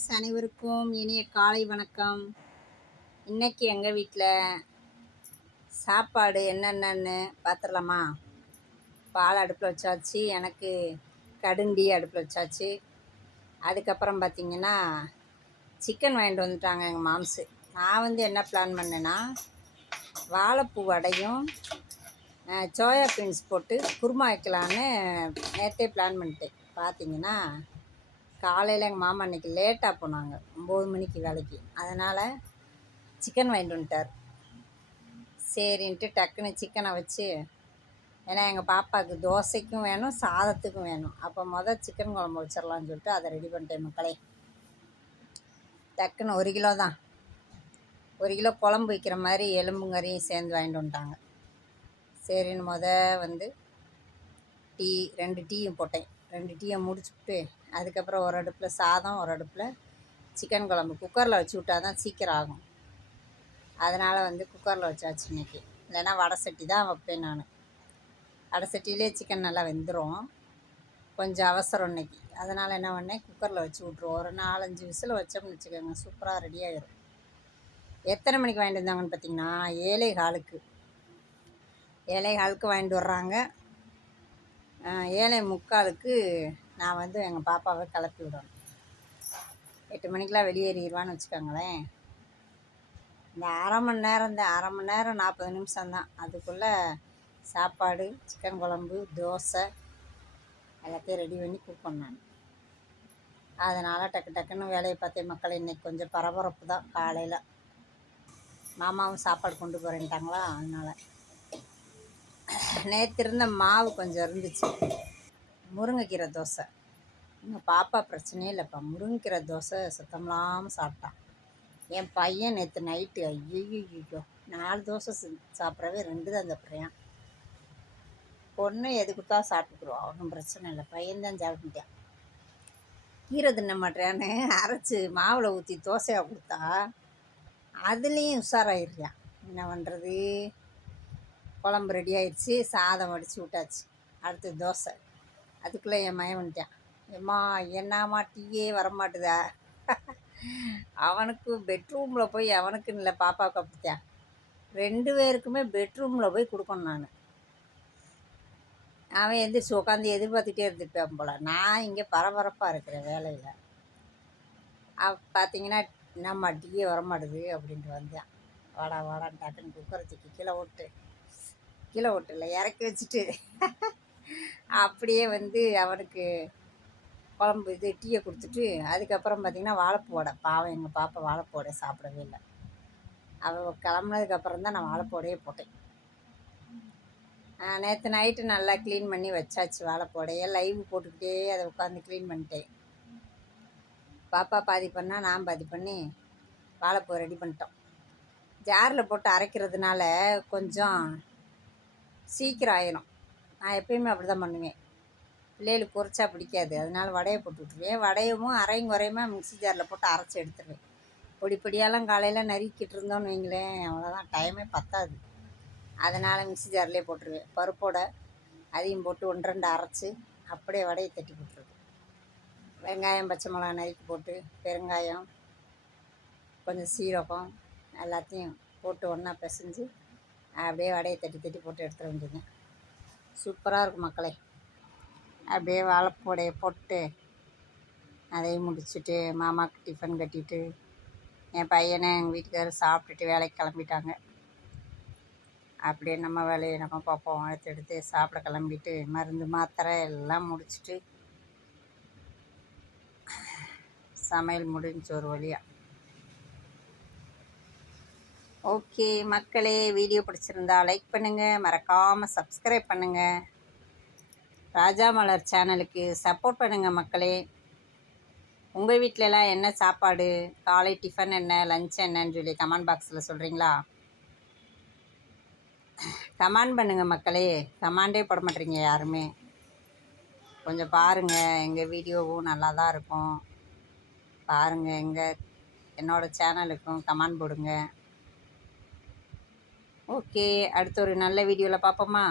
Friends அனைவருக்கும் இனிய காலை வணக்கம். இன்னைக்கு எங்கள் வீட்டில் சாப்பாடு என்னென்னு பார்த்துடலாமா பால் அடுப்பில் வச்சாச்சு எனக்கு கடுண்டி அடுப்பில் வச்சாச்சு. அதுக்கப்புறம் பார்த்திங்கன்னா சிக்கன் வாங்கிட்டு வந்துட்டாங்க எங்கள் மாம்ஸு நான் வந்து என்ன பிளான் பண்ணேன்னா வாழைப்பூ வடையும் சோயா பீன்ஸ் போட்டு குருமா வைக்கலான்னு நேற்றே பிளான் பண்ணிட்டேன். பார்த்தீங்கன்னா காலையில் எங்கள் மாமா அன்றைக்கி லேட்டாக போனாங்க. ஒம்பது மணிக்கு வேலைக்கு. அதனால் சிக்கன் வாங்கிட்டு வந்துட்டார். சரின்ட்டு டக்குன்னு சிக்கனை வச்சு ஏன்னா எங்கள் பாப்பாவுக்கு தோசைக்கும் வேணும் சாதத்துக்கும் வேணும். அப்போ மொதல் சிக்கன் குழம்பு வச்சிடலான்னு சொல்லிட்டு அதை ரெடி பண்ணிட்டேன் மக்களே. டக்குன்னு ஒரு கிலோ தான். ஒரு கிலோ குழம்பு வைக்கிற மாதிரி எலும்புங்கறியும் சேர்ந்து வாங்கிட்டு வந்துட்டாங்க. சரின்னு மொதல் வந்து டீ ரெண்டு டீயும் போட்டேன். ரெண்டு டீயை முடிச்சுட்டு அதுக்கப்புறம் ஒரு அடுப்பில் சாதம் ஒரு அடுப்பில் சிக்கன் குழம்பு. குக்கரில் வச்சு விட்டா தான் சீக்கிரம் ஆகும். அதனால் வந்து குக்கரில் வச்சாச்சு இன்னைக்கு. இல்லைன்னா வடை சட்டி தான் வைப்பேன் நான். வடை சட்டியிலே சிக்கன் நல்லா வெந்துடும் கொஞ்சம் அவசரம் இன்னைக்கு. அதனால் என்ன பண்ணேன் குக்கரில் வச்சு விட்ருவோம் ஒரு நாலஞ்சு விசில் வச்சோம்னு வச்சுக்கோங்க சூப்பராக ரெடி ஆயிரும். எத்தனை மணிக்கு வாங்கிட்டு வந்தாங்கன்னு பார்த்தீங்கன்னா ஏழை காலுக்கு. ஏழை காலுக்கு வாங்கிட்டு வர்றாங்க. ஏழை முக்காலுக்கு நான் வந்து எங்கள் பாப்பாவை கிளப்பி விடணும். எட்டு மணிக்கெலாம் வெளியேறிடுவான்னு வச்சுக்கோங்களேன். இந்த அரை மணி நேரம் இந்த அரை மணி நேரம் நாற்பது நிமிஷம் தான். அதுக்குள்ளே சாப்பாடு சிக்கன் குழம்பு தோசை எல்லாத்தையும் ரெடி பண்ணி குக் நான் அதனால் டக்கு டக்குன்னு வேலையை பார்த்தேன் மக்கள் இன்றைக்கி கொஞ்சம் பரபரப்பு தான் காலையில். மாமாவும் சாப்பாடு கொண்டு போகிறேன்ட்டாங்களா அதனால். நேற்று இருந்த மாவு கொஞ்சம் இருந்துச்சு. முருங்கைக்கீரை தோசை. எங்கள் பாப்பா பிரச்சனையே இல்லைப்பா. முருங்கைக்கீரை தோசை சுத்தமில்லாமல் சாப்பிட்டான் என் பையன் நேற்று நைட்டு ஐயோ நாலு தோசை சாப்பிட்றவே ரெண்டு தான் சாப்பிட்றேன் பொண்ணு எது கொடுத்தா சாப்பிட்டுக்குருவான் ஒன்றும் பிரச்சனை இல்லை. பையன்தான் சாப்பிட்டுட்டான் கீரை தின்ன மாட்டேன்னு அரைச்சி மாவில் ஊற்றி தோசையாக கொடுத்தா அதுலேயும் உஷாராயிருக்கான் என்ன பண்ணுறது குழம்பு ரெடி ஆயிடுச்சு சாதம் வடித்து விட்டாச்சு. அடுத்து தோசை. அதுக்குள்ளே என் மயன் வந்துட்டான். ஏம்மா என்னம்மா டீயே வரமாட்டுதா? அவனுக்கு பெட்ரூமில் போய் அவனுக்குன்னு இல்லை பாப்பாவுக்கு அப்படித்தான் ரெண்டு பேருக்குமே பெட்ரூமில் போய் கொடுக்கணும் நான். அவன் எந்திரிச்சு உட்காந்து எதிர்பார்த்துட்டே இருந்துட்டான் போல. நான் இங்கே பரபரப்பாக இருக்கிறேன் வேலையில். அவ பார்த்தீங்கன்னா என்னம்மா டீயே வரமாட்டுது? அப்படின்ட்டு வந்தான் வாடா வாடான்னு டக்குன்னு குக்கரை தூக்கி கீழே விட்டு கீழே விட்டுல இறக்கி வச்சுட்டு. அப்படியே வந்து அவனுக்கு குழம்பு இது டீயை கொடுத்துட்டு அதுக்கப்புறம் பார்த்திங்கன்னா வாழைப்பூடை பாவம் எங்கள் பாப்பா வாழைப்பூவோட சாப்பிடவே இல்லை. அவள் கிளம்புனதுக்கப்புறம் தான் நான் வாழைப்பூடையே போட்டேன். நேற்று நைட்டு நல்லா க்ளீன் பண்ணி வச்சாச்சு வாழைப்பூ லைவ் போட்டுக்கிட்டே அதை உட்காந்து க்ளீன் பண்ணிட்டேன். பாப்பா பாதி பண்ணால் நான் பாதி பண்ணி வாழைப்பூ ரெடி பண்ணிட்டோம். ஜாரில் போட்டு அரைக்கிறதுனால கொஞ்சம் சீக்கிரம் ஆயிரும். நான் எப்பயுமே அப்படி தான் பண்ணுவேன். பிள்ளைகளுக்கு பொரிச்சா பிடிக்காது. அதனால வடையை போட்டு விட்ருவேன் வடையமும் அரையும் குறையுமா? மிக்ஸி ஜாரில் போட்டு அரைச்சி எடுத்துருவேன். பொடி பொடியெல்லாம் காலையில் நறுக்கிட்டு இருந்தோம்னு வைங்களேன் அவ்வளோதான் டைமே பத்தாது. அதனால் மிக்ஸி ஜார்லேயே போட்டுருவேன். பருப்போட அதையும் போட்டு ஒன்று ரெண்டு அரைச்சி அப்படியே வடையை தட்டி போட்டுருவேன். வெங்காயம் பச்சை மிளகா நறுக்கி போட்டு பெருங்காயம் கொஞ்சம் சீரகம் எல்லாத்தையும் போட்டு ஒன்றா பிசைஞ்சு அப்படியே வடையை தட்டி தட்டி போட்டு எடுத்துட வேண்டியது சூப்பராக இருக்கும் மக்களே. அப்படியே வாழைப்பூடையை போட்டு அதையும் முடிச்சுட்டு மாமாவுக்கு டிஃபன் கட்டிட்டு என் பையனை எங்கள் வீட்டுக்காரர் சாப்பிட்டுட்டு வேலைக்கு கிளம்பிட்டாங்க. அப்படியே நம்ம வேலையை நம்ம பார்ப்போம். எடுத்து எடுத்து சாப்பிட கிளம்பிட்டு மருந்து மாத்திரை எல்லாம் முடிச்சுட்டு சமையல் முடிஞ்சு ஒரு வழியாக ஓகே மக்களே வீடியோ பிடிச்சிருந்தா லைக் பண்ணுங்கள் மறக்காமல் சப்ஸ்கிரைப் பண்ணுங்கள் ராஜா மலர் சேனலுக்கு சப்போர்ட் பண்ணுங்கள் மக்களே. உங்கள் வீட்டிலலாம் என்ன சாப்பாடு? காலை டிஃபன் என்ன? லஞ்ச் என்னன்னு சொல்லி கமெண்ட் பாக்ஸில் சொல்கிறீங்களா கமெண்ட் பண்ணுங்கள் மக்களே. கமாண்டே போட மாட்டேறீங்க யாருமே. கொஞ்சம் பாருங்கள் எங்கள் வீடியோவும் நல்லா தான் இருக்கும். பாருங்கள் எங்கள் என்னோடய சேனலுக்கும் கமெண்ட் போடுங்க. ஓகே அடுத்த ஒரு நல்ல வீடியோவில் பார்ப்போமா